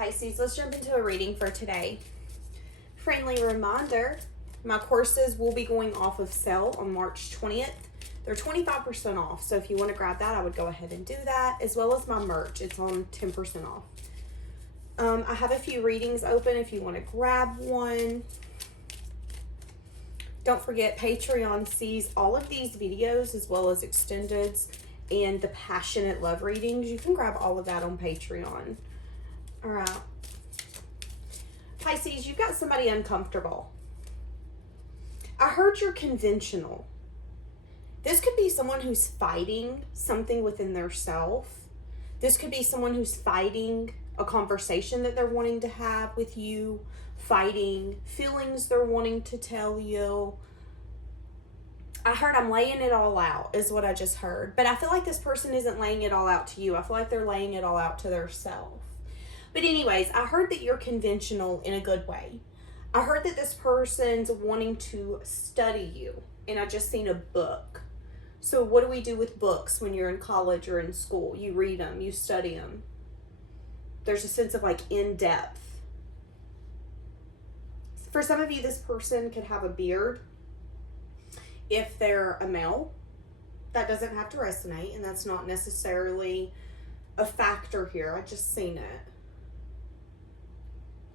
Pisces, let's jump into a reading for today. Friendly reminder, my courses will be going off of sale on March 20th. They're 25% off, so if you want to grab that, I would go ahead and do that, as well as my merch. It's on 10% off. I have a few readings open if you want to grab one. Don't forget, Patreon sees all of these videos as well as extendeds and the passionate love readings. You can grab all of that on Patreon. All right. Pisces, you've got somebody uncomfortable. I heard you're conventional. This could be someone who's fighting something within their self. This could be someone who's fighting a conversation that they're wanting to have with you, fighting feelings they're wanting to tell you. I heard I'm laying it all out is what I just heard. But I feel like this person isn't laying it all out to you. I feel like they're laying it all out to their self. But anyways, I heard that you're conventional in a good way. I heard that this person's wanting to study you. And I just seen a book. So what do we do with books when you're in college or in school? You read them, you study them. There's a sense of like in-depth. For some of you, this person could have a beard. If they're a male, that doesn't have to resonate, and that's not necessarily a factor here. I just seen it.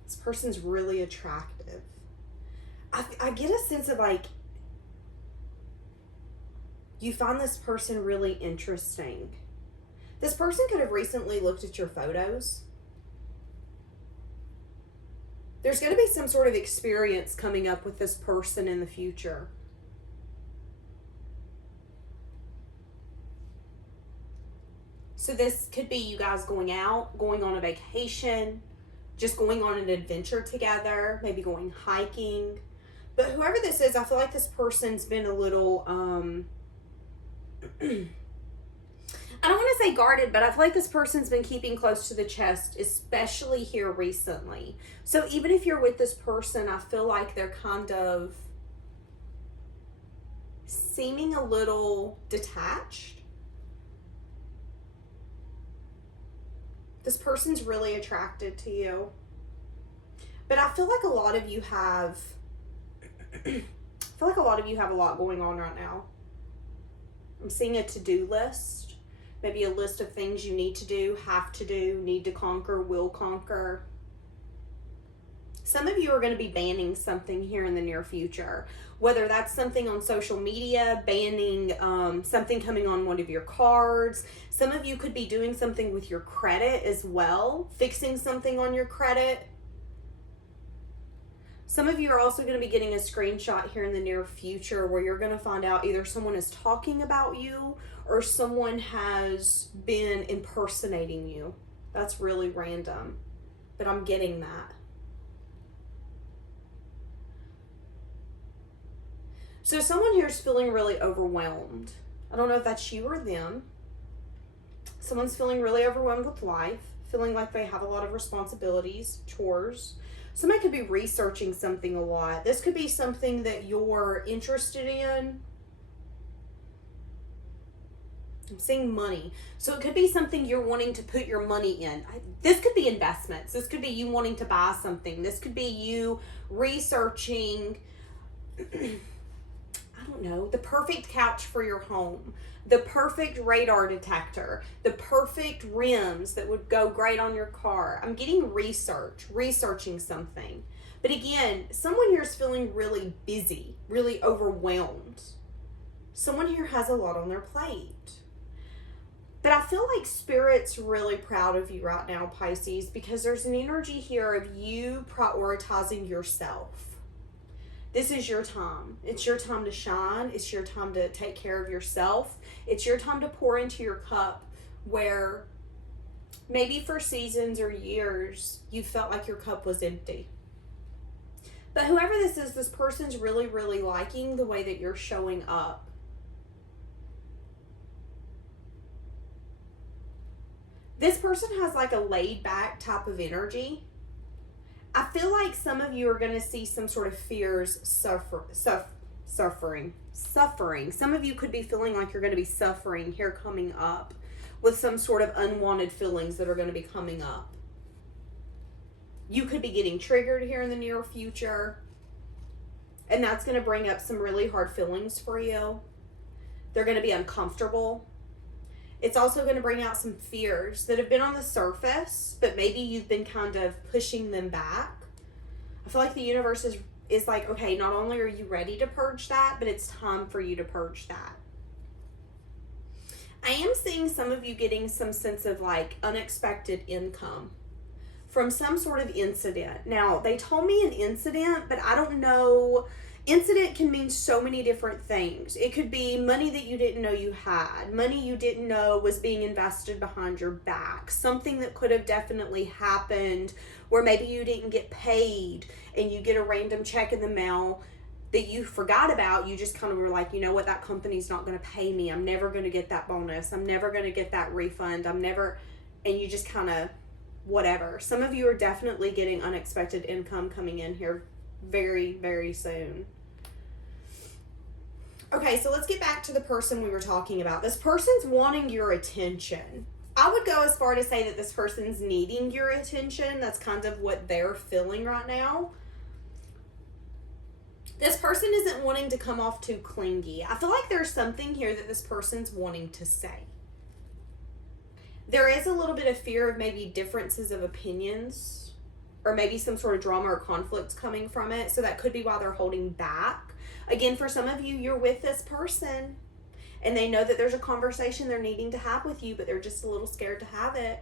This person's really attractive. I get a sense of like, you find this person really interesting. This person could have recently looked at your photos. There's going to be some sort of experience coming up with this person in the future. So this could be you guys going out, going on a vacation, just going on an adventure together, maybe going hiking. But whoever this is, I feel like this person's been a little, I don't want to say guarded, but I feel like this person's been keeping close to the chest, especially here recently. So even if you're with this person, I feel like they're kind of seeming a little detached. This person's really attracted to you. But I feel like a lot of you have, a lot going on right now. I'm seeing a to-do list. Maybe a list of things you need to do, have to do, need to conquer, will conquer. Some of you are going to be banning something here in the near future. Whether that's something on social media, banning something coming on one of your cards. Some of you could be doing something with your credit as well, fixing something on your credit. Some of you are also going to be getting a screenshot here in the near future where you're going to find out either someone is talking about you or someone has been impersonating you. That's really random, but I'm getting that. So someone here is feeling really overwhelmed. I don't know if that's you or them. Someone's feeling really overwhelmed with life, feeling like they have a lot of responsibilities, chores. Somebody could be researching something a lot. This could be something that you're interested in. I'm seeing money. So it could be something you're wanting to put your money in. This could be investments. This could be you wanting to buy something. This could be you researching I don't know, the perfect couch for your home, the perfect radar detector, the perfect rims that would go great on your car. I'm getting researching something. But again, someone here is feeling really busy, really overwhelmed. Someone here has a lot on their plate. But I feel like Spirit's really proud of you right now, Pisces, because there's an energy here of you prioritizing yourself. This is your time. It's your time to shine. It's your time to take care of yourself. It's your time to pour into your cup where maybe for seasons or years you felt like your cup was empty. But whoever this is, this person's really, really liking the way that you're showing up. This person has like a laid back type of energy. I feel like some of you are going to see some sort of fears suffering. Some of you could be feeling like you're going to be suffering here coming up with some sort of unwanted feelings that are going to be coming up. You could be getting triggered here in the near future. And that's going to bring up some really hard feelings for you. They're going to be uncomfortable. It's also going to bring out some fears that have been on the surface, but maybe you've been kind of pushing them back. I feel like the universe is like, okay, not only are you ready to purge that, but it's time for you to purge that. I am seeing some of you getting some sense of like unexpected income from some sort of incident. Now, they told me an incident, but I don't know. Incident can mean so many different things. It could be money that you didn't know you had, money you didn't know was being invested behind your back, something that could have definitely happened where maybe you didn't get paid and you get a random check in the mail that you forgot about. You just kind of were like, you know what, that company's not going to pay me. I'm never going to get that bonus. I'm never going to get that refund. And you just kind of whatever. Some of you are definitely getting unexpected income coming in here very, very soon. Okay, so let's get back to the person we were talking about. This person's wanting your attention. I would go as far to say that this person's needing your attention. That's kind of what they're feeling right now. This person isn't wanting to come off too clingy. I feel like there's something here that this person's wanting to say. There is a little bit of fear of maybe differences of opinions or maybe some sort of drama or conflict coming from it. So that could be why they're holding back. Again, for some of you, you're with this person and they know that there's a conversation they're needing to have with you, but they're just a little scared to have it.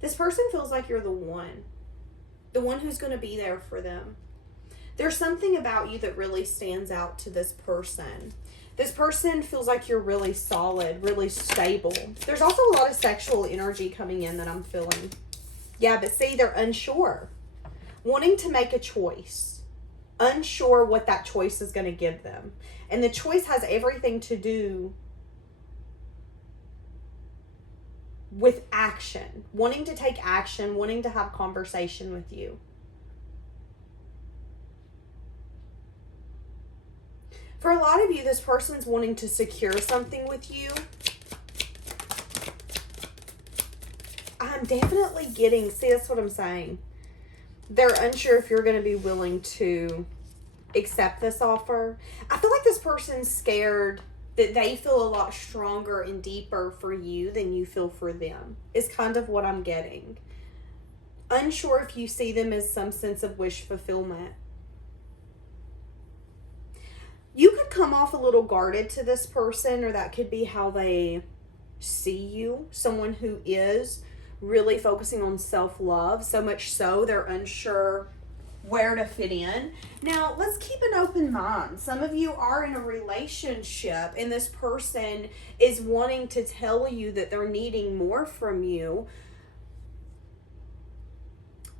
This person feels like you're the one who's going to be there for them. There's something about you that really stands out to this person. This person feels like you're really solid, really stable. There's also a lot of sexual energy coming in that I'm feeling. Yeah, but see, they're unsure. Wanting to make a choice. Unsure what that choice is going to give them. And the choice has everything to do with action. Wanting to take action, wanting to have conversation with you. For a lot of you, this person's wanting to secure something with you. I'm definitely getting, see, that's what I'm saying. They're unsure if you're going to be willing to accept this offer. I feel like this person's scared that they feel a lot stronger and deeper for you than you feel for them, is kind of what I'm getting. Unsure if you see them as some sense of wish fulfillment. You could come off a little guarded to this person, or that could be how they see you. Someone who is really focusing on self-love, so much so they're unsure where to fit in. Now, let's keep an open mind. Some of you are in a relationship and this person is wanting to tell you that they're needing more from you,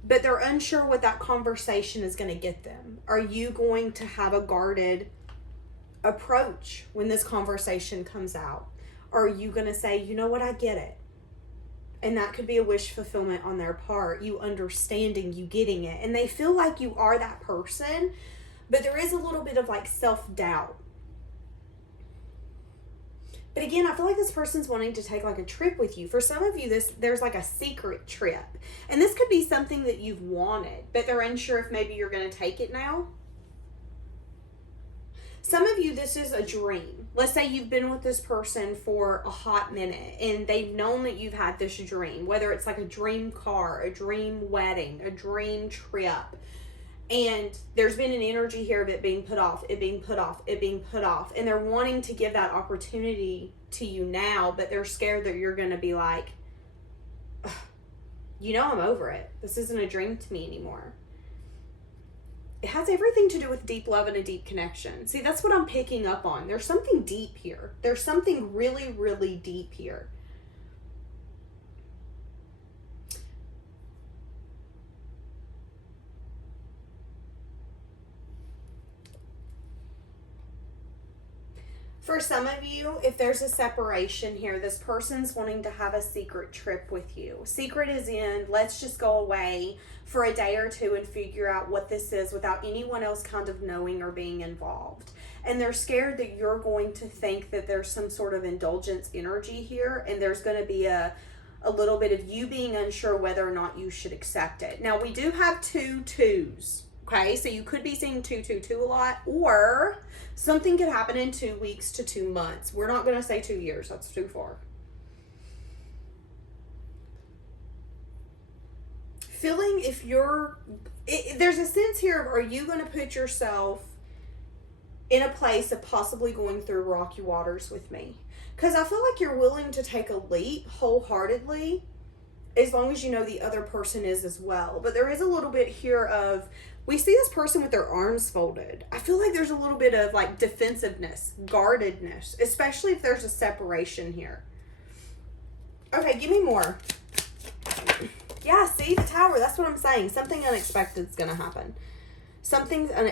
but they're unsure what that conversation is going to get them. Are you going to have a guarded approach when this conversation comes out? Or are you going to say, you know what, I get it? And that could be a wish fulfillment on their part, you understanding, you getting it. And they feel like you are that person, but there is a little bit of like self-doubt. But again, I feel like this person's wanting to take like a trip with you. For some of you, there's like a secret trip. And this could be something that you've wanted, but they're unsure if maybe you're going to take it now. Some of you, this is a dream. Let's say you've been with this person for a hot minute and they've known that you've had this dream, whether it's like a dream car, a dream wedding, a dream trip. And there's been an energy here of it being put off, it being put off, it being put off. And they're wanting to give that opportunity to you now, but they're scared that you're going to be like, you know, I'm over it. This isn't a dream to me anymore. It has everything to do with deep love and a deep connection. See, that's what I'm picking up on. There's something deep here. There's something really, really deep here. For some of you, if there's a separation here, this person's wanting to have a secret trip with you. Secret is in, let's just go away for a day or two and figure out what this is without anyone else kind of knowing or being involved. and they're scared that you're going to think that there's some sort of indulgence energy here, and there's going to be a little bit of you being unsure whether or not you should accept it. Now, we do have 2 2s, okay? So you could be seeing 2 2 2 a lot, or something could happen in 2 weeks to 2 months. We're not going to say 2 years. That's too far. Feeling if you're... there's a sense here of, are you going to put yourself in a place of possibly going through rocky waters with me? Because I feel like you're willing to take a leap wholeheartedly, as long as you know the other person is as well. But there is a little bit here of, we see this person with their arms folded. I feel like there's a little bit of like defensiveness, guardedness, especially if there's a separation here. Okay, give me more. Yeah, see the Tower. That's what I'm saying. Something unexpected is going to happen.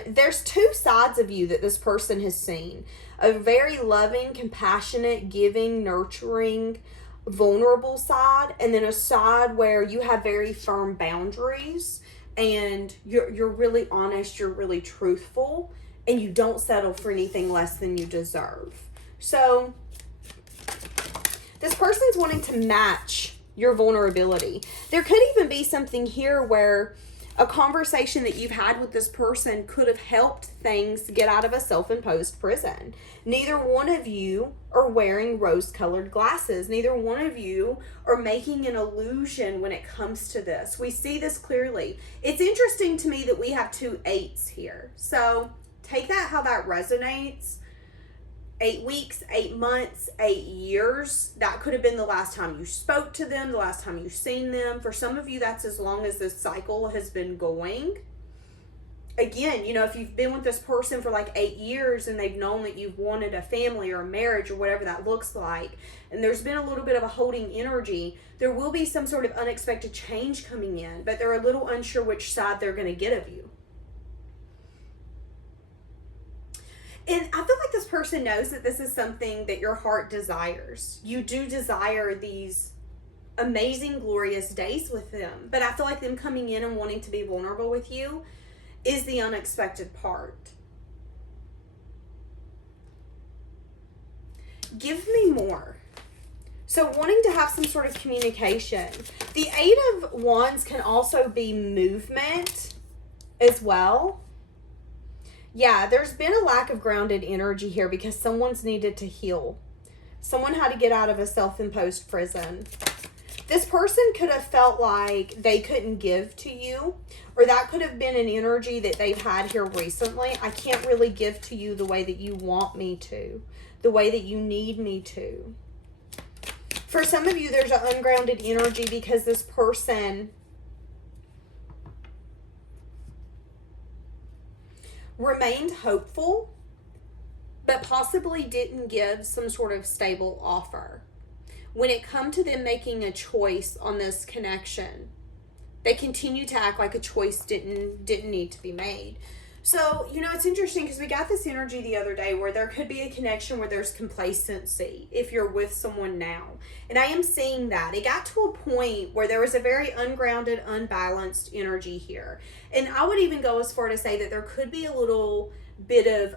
There's 2 sides of you that this person has seen. A very loving, compassionate, giving, nurturing, vulnerable side, and then a side where you have very firm boundaries, and you're really honest, you're really truthful, and you don't settle for anything less than you deserve. So this person's wanting to match your vulnerability. There could even be something here where a conversation that you've had with this person could have helped things get out of a self-imposed prison. Neither one of you are wearing rose-colored glasses. Neither one of you are making an illusion when it comes to this. We see this clearly. It's interesting to me that we have 2 8s here. So take that how that resonates. 8 weeks, 8 months, 8 years. That could have been the last time you spoke to them, the last time you've seen them. For some of you, that's as long as this cycle has been going. Again, you know, if you've been with this person for like 8 years and they've known that you've wanted a family or a marriage or whatever that looks like, and there's been a little bit of a holding energy, there will be some sort of unexpected change coming in, but they're a little unsure which side they're going to get of you. And I feel like this person knows that this is something that your heart desires. You do desire these amazing, glorious days with them. But I feel like them coming in and wanting to be vulnerable with you is the unexpected part. Give me more. So wanting to have some sort of communication. The 8 of Wands can also be movement as well. Yeah, there's been a lack of grounded energy here because someone's needed to heal. Someone had to get out of a self-imposed prison. This person could have felt like they couldn't give to you, or that could have been an energy that they've had here recently. I can't really give to you the way that you want me to, the way that you need me to. For some of you, there's an ungrounded energy because this person remained hopeful, but possibly didn't give some sort of stable offer. When it come to them making a choice on this connection, they continue to act like a choice didn't need to be made. So, you know, it's interesting because we got this energy the other day where there could be a connection where there's complacency if you're with someone now. And I am seeing that. It got to a point where there was a very ungrounded, unbalanced energy here. And I would even go as far to say that there could be a little bit of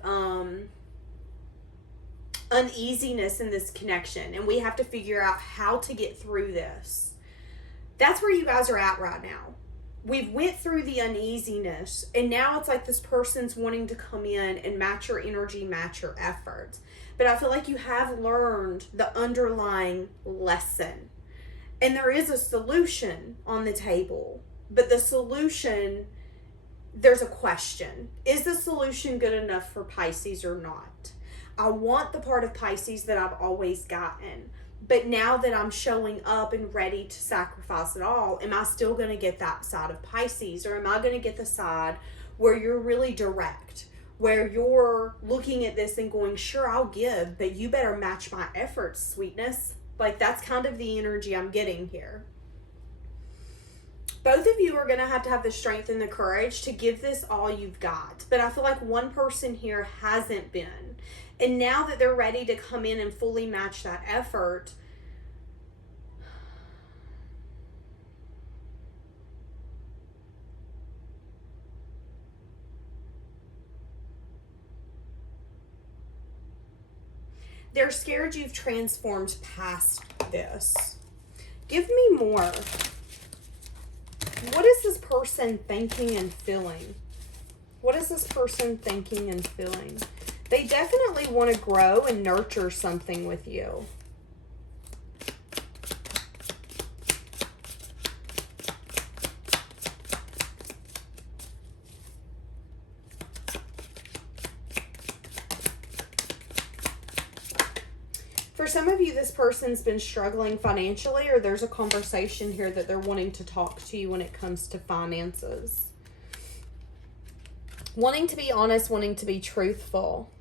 uneasiness in this connection. And we have to figure out how to get through this. That's where you guys are at right now. We've went through the uneasiness, and now it's like this person's wanting to come in and match your energy, match your effort. But I feel like you have learned the underlying lesson. And there is a solution on the table, but the solution, there's a question. Is the solution good enough for Pisces or not? I want the part of Pisces that I've always gotten. But now that I'm showing up and ready to sacrifice it all, am I still going to get that side of Pisces? Or am I going to get the side where you're really direct, where you're looking at this and going, sure, I'll give, but you better match my efforts, sweetness. Like, that's kind of the energy I'm getting here. Both of you are going to have the strength and the courage to give this all you've got. But I feel like one person here hasn't been. And now that they're ready to come in and fully match that effort, They're scared you've transformed past this. Give me more. What is this person thinking and feeling? What is this person thinking and feeling? They definitely want to grow and nurture something with you. For some of you, this person's been struggling financially, or there's a conversation here that they're wanting to talk to you when it comes to finances. Wanting to be honest, wanting to be truthful.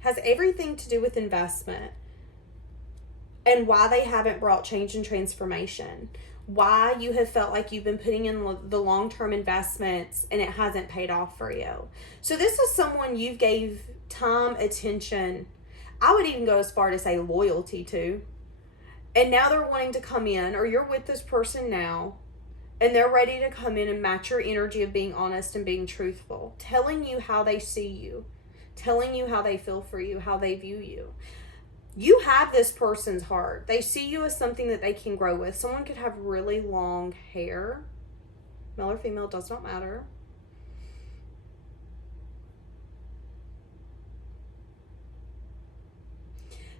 Has everything to do with investment and why they haven't brought change and transformation. Why you have felt like you've been putting in the long-term investments and it hasn't paid off for you. So this is someone you gave time, attention, I would even go as far to say loyalty to. And now they're wanting to come in, or you're with this person now, and they're ready to come in and match your energy of being honest and being truthful, telling you how they see you, telling you how they feel for you, how they view you. You have this person's heart. They see you as something that they can grow with. Someone could have really long hair. Male or female, does not matter.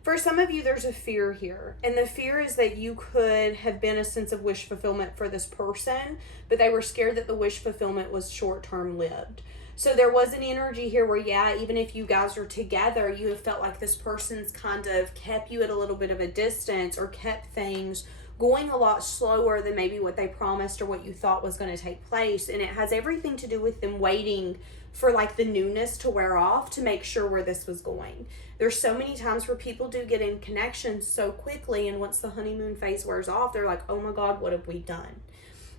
For some of you, there's a fear here. And the fear is that you could have been a sense of wish fulfillment for this person, but they were scared that the wish fulfillment was short-term lived. So there was an energy here where, yeah, even if you guys are together, you have felt like this person's kind of kept you at a little bit of a distance or kept things going a lot slower than maybe what they promised or what you thought was going to take place. And it has everything to do with them waiting for like the newness to wear off to make sure where this was going. There's so many times where people do get in connections so quickly, and once the honeymoon phase wears off, they're like, oh my God, what have we done?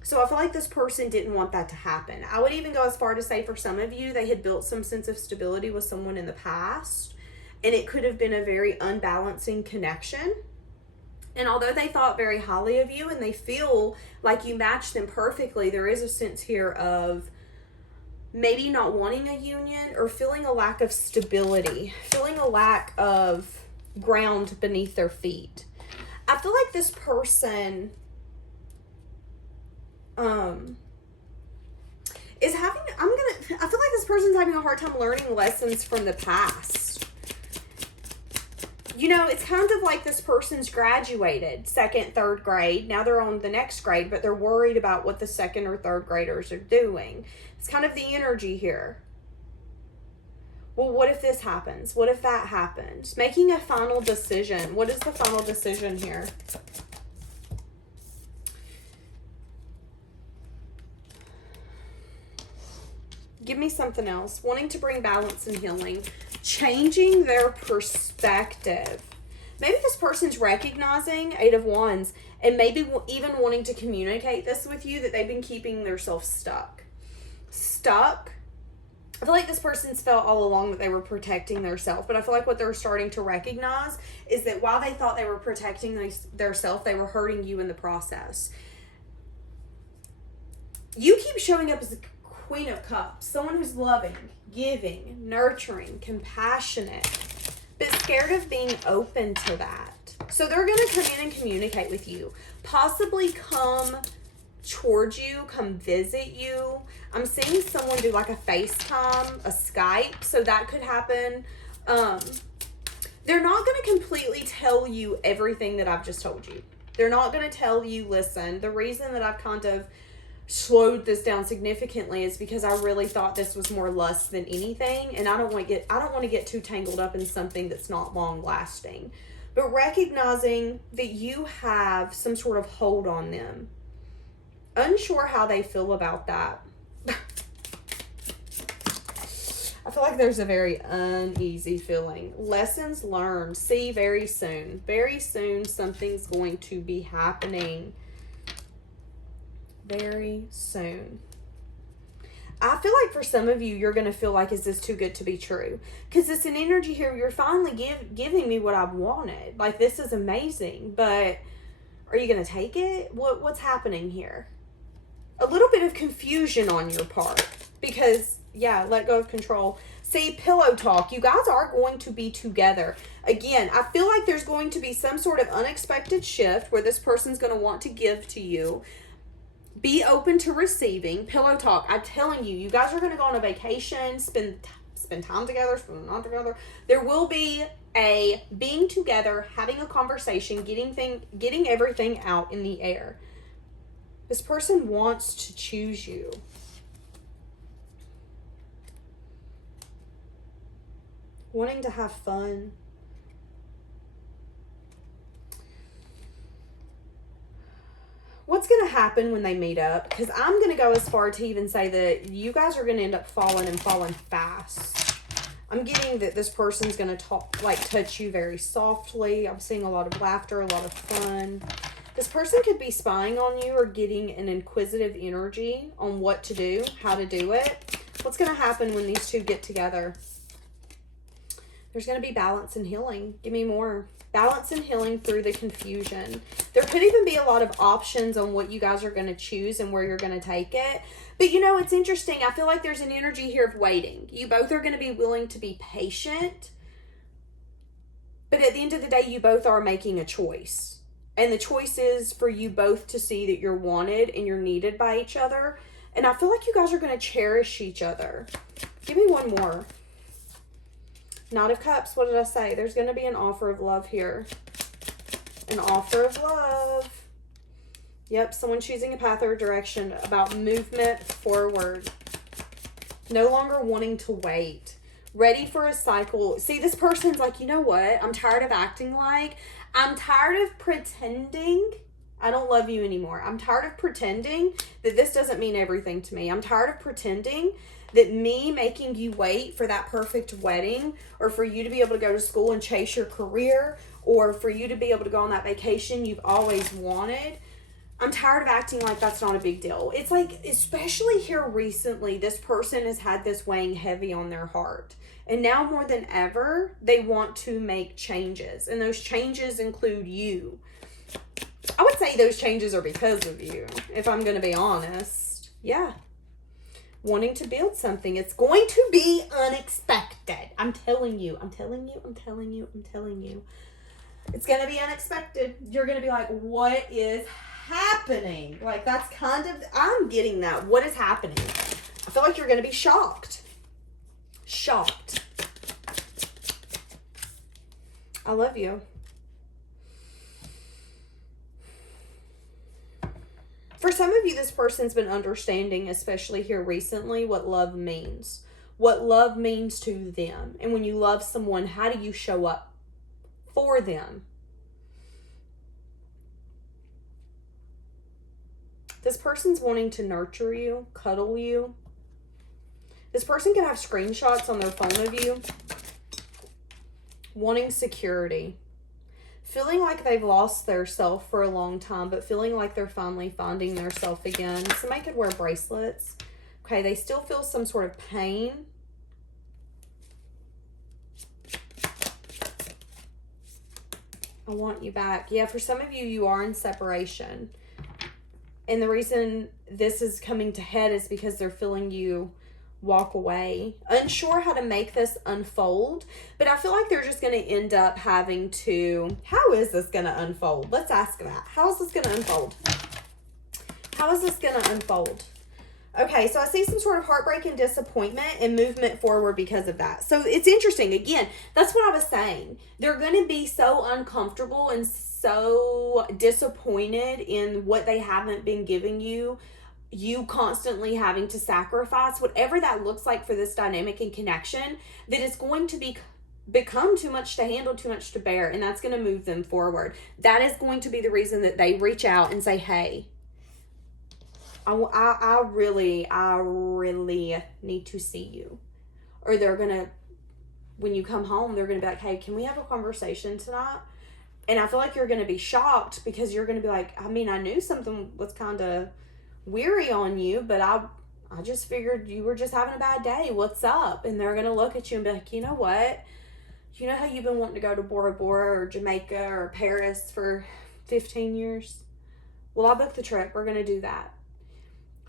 So I feel like this person didn't want that to happen. I would even go as far to say for some of you, they had built some sense of stability with someone in the past, and it could have been a very unbalancing connection. And although they thought very highly of you and they feel like you match them perfectly, there is a sense here of maybe not wanting a union or feeling a lack of stability, feeling a lack of ground beneath their feet. I feel like this person is having, I feel like this person's having a hard time learning lessons from the past. You know, it's kind of like this person's graduated second, third grade. Now they're on the next grade, but they're worried about what the second or third graders are doing. It's kind of the energy here. Well, what if this happens? What if that happens? Making a final decision. What is the final decision here? Give me something else. Wanting to bring balance and healing. Changing their perspective. Maybe this person's recognizing, 8 of Wands, and maybe even wanting to communicate this with you, that they've been keeping themselves stuck. I feel like this person's felt all along that they were protecting themselves, but I feel like what they're starting to recognize is that while they thought they were protecting themselves, they were hurting you in the process. You keep showing up as the Queen of Cups, someone who's loving, giving, nurturing, compassionate, but scared of being open to that. So they're going to come in and communicate with you, possibly come towards you, come visit you. I'm seeing someone do like a FaceTime, a Skype, so that could happen. They're not going to completely tell you everything that I've just told you. They're not going to tell you, listen, the reason that I've kind of slowed this down significantly is because I really thought this was more lust than anything, and I don't want to get too tangled up in something that's not long lasting. But recognizing that you have some sort of hold on them. Unsure how they feel about that. I feel like there's a very uneasy feeling. Lessons learned. See, very soon. Very soon something's going to be happening. Very soon. I feel like for some of you, you're going to feel like, is this too good to be true? Because it's an energy here. You're finally giving me what I've wanted. Like, this is amazing. But are you going to take it? What's happening here? A little bit of confusion on your part. Because, yeah, let go of control. See, pillow talk. You guys are going to be together. Again, I feel like there's going to be some sort of unexpected shift where this person's going to want to give to you. Be open to receiving. Pillow talk. I'm telling you, you guys are going to go on a vacation, spend time together, spend time together. There will be a being together, having a conversation, getting everything out in the air. This person wants to choose you. Wanting to have fun. What's going to happen when they meet up? Because I'm going to go as far to even say that you guys are going to end up falling fast. I'm getting that this person's going to touch you very softly. I'm seeing a lot of laughter, a lot of fun. This person could be spying on you or getting an inquisitive energy on what to do, how to do it. What's going to happen when these two get together? There's going to be balance and healing. Give me more. Balance and healing through the confusion. There could even be a lot of options on what you guys are going to choose and where you're going to take it. But you know, it's interesting. I feel like there's an energy here of waiting. You both are going to be willing to be patient. But at the end of the day, you both are making a choice. And the choice is for you both to see that you're wanted and you're needed by each other. And I feel like you guys are going to cherish each other. Give me one more. Knight of Cups, what did I say? There's going to be an offer of love here. An offer of love. Yep, someone choosing a path or a direction about movement forward. No longer wanting to wait. Ready for a cycle. See, this person's like, you know what? I'm tired of acting like. I'm tired of pretending I don't love you anymore. I'm tired of pretending that this doesn't mean everything to me. I'm tired of pretending that me making you wait for that perfect wedding, or for you to be able to go to school and chase your career, or for you to be able to go on that vacation you've always wanted. I'm tired of acting like that's not a big deal. It's like, especially here recently, this person has had this weighing heavy on their heart. And now more than ever, they want to make changes. And those changes include you. I would say those changes are because of you, if I'm going to be honest. Yeah. Wanting to build something. It's going to be unexpected. I'm telling you. It's going to be unexpected. You're going to be like, what is happening? Like, that's kind of, I'm getting that. What is happening? I feel like you're going to be shocked. Shocked. I love you. For some of you, this person's been understanding, especially here recently, what love means. What love means to them. And when you love someone, how do you show up for them? This person's wanting to nurture you, cuddle you. This person can have screenshots on their phone of you. Wanting security. Feeling like they've lost their self for a long time, but feeling like they're finally finding their self again. Somebody could wear bracelets. Okay, they still feel some sort of pain. I want you back. Yeah, for some of you, you are in separation. And the reason this is coming to head is because they're feeling you walk away, unsure how to make this unfold. But I feel like they're just going to end up having to, how is this going to unfold? Let's ask that. How is this going to unfold? How is this going to unfold? Okay, so I see some sort of heartbreak and disappointment and movement forward because of that. So it's interesting. Again, that's what I was saying. They're going to be so uncomfortable and so disappointed in what they haven't been giving you. You constantly having to sacrifice, whatever that looks like for this dynamic and connection, that it's going to become too much to handle, too much to bear, and that's going to move them forward. That is going to be the reason that they reach out and say, hey, I really need to see you. Or they're going to, when you come home, they're going to be like, hey, can we have a conversation tonight? And I feel like you're going to be shocked because you're going to be like, I mean, I knew something was kind of weary on you, but I just figured you were just having a bad day. What's up? And they're going to look at you and be like, you know what? You know how you've been wanting to go to Bora Bora or Jamaica or Paris for 15 years? Well, I booked the trip. We're going to do that.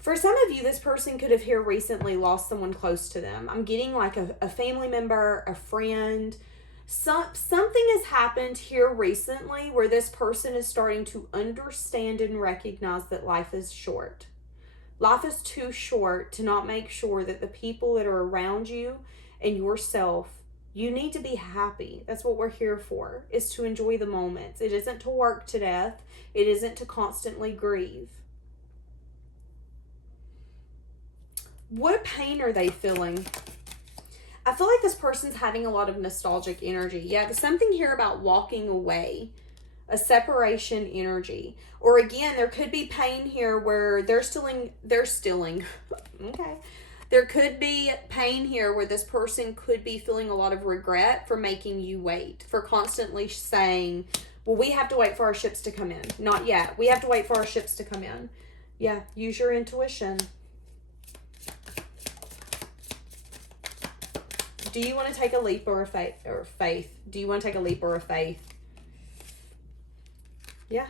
For some of you, this person could have here recently lost someone close to them. I'm getting like a family member, a friend. Something has happened here recently where this person is starting to understand and recognize that life is short. Life is too short to not make sure that the people that are around you and yourself, you need to be happy. That's what we're here for, is to enjoy the moments. It isn't to work to death. It isn't to constantly grieve. What pain are they feeling? I feel like this person's having a lot of nostalgic energy. Yeah, there's something here about walking away, a separation energy. Or again, there could be pain here where they're stilling. Okay. There could be pain here where this person could be feeling a lot of regret for making you wait, for constantly saying, well, we have to wait for our ships to come in. Not yet. We have to wait for our ships to come in. Yeah, use your intuition. Do you want to take a leap or a faith? Do you want to take a leap or a faith? Yeah.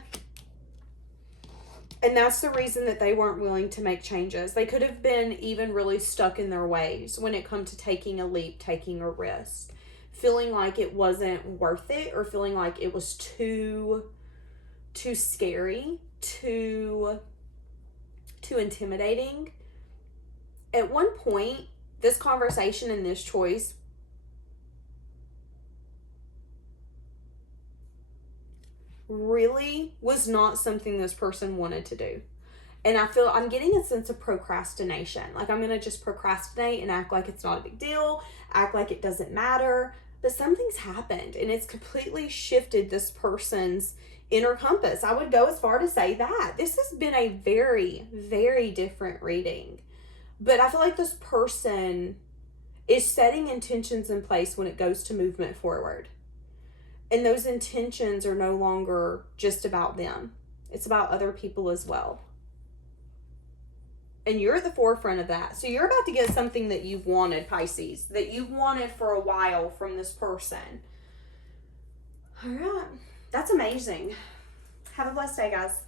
And that's the reason that they weren't willing to make changes. They could have been even really stuck in their ways when it comes to taking a leap, taking a risk, feeling like it wasn't worth it, or feeling like it was too scary, too intimidating. At one point, this conversation and this choice really was not something this person wanted to do. And I'm getting a sense of procrastination. Like, I'm going to just procrastinate and act like it's not a big deal, act like it doesn't matter. But something's happened and it's completely shifted this person's inner compass. I would go as far to say that. This has been a very, very different reading. But I feel like this person is setting intentions in place when it goes to movement forward. And those intentions are no longer just about them. It's about other people as well. And you're at the forefront of that. So you're about to get something that you've wanted, Pisces, that you've wanted for a while from this person. All right. That's amazing. Have a blessed day, guys.